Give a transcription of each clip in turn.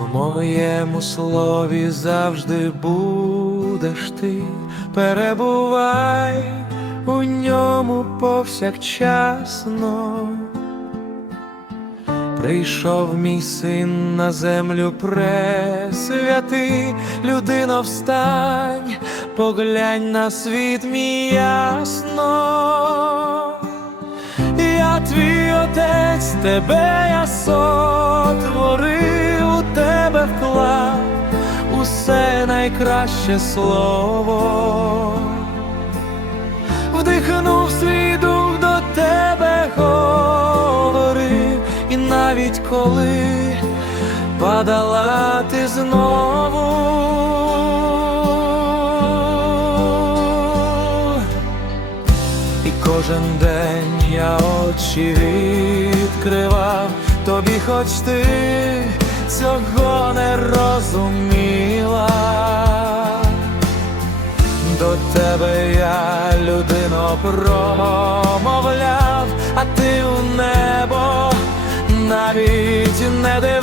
В моєму слові завжди будеш ти, перебувай у ньому повсякчасно. Прийшов мій син на землю пресвятий, людино встань, поглянь на світ мій ясно. Я твій отець, тебе я сотворив, найкраще слово вдихнув свій дух до тебе говорив, і навіть коли падала ти знову. І кожен день я очі відкривав, тобі хоч ти цього не розуміла. Тебе я людино промовляв, а ти у небо навіть не дивилась.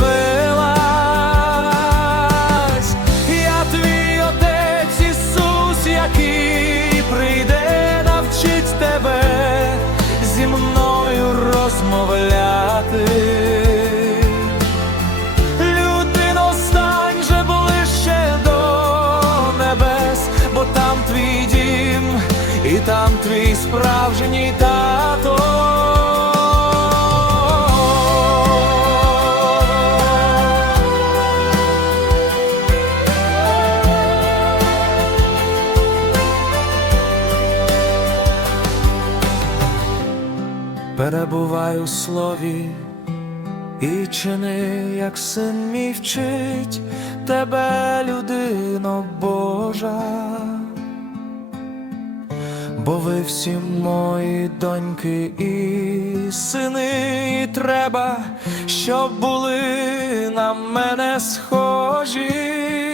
Перебувай у слові і чини, як син мій вчить тебе, людино Божа. Бо ви всі мої доньки і сини, і треба, щоб були на мене схожі.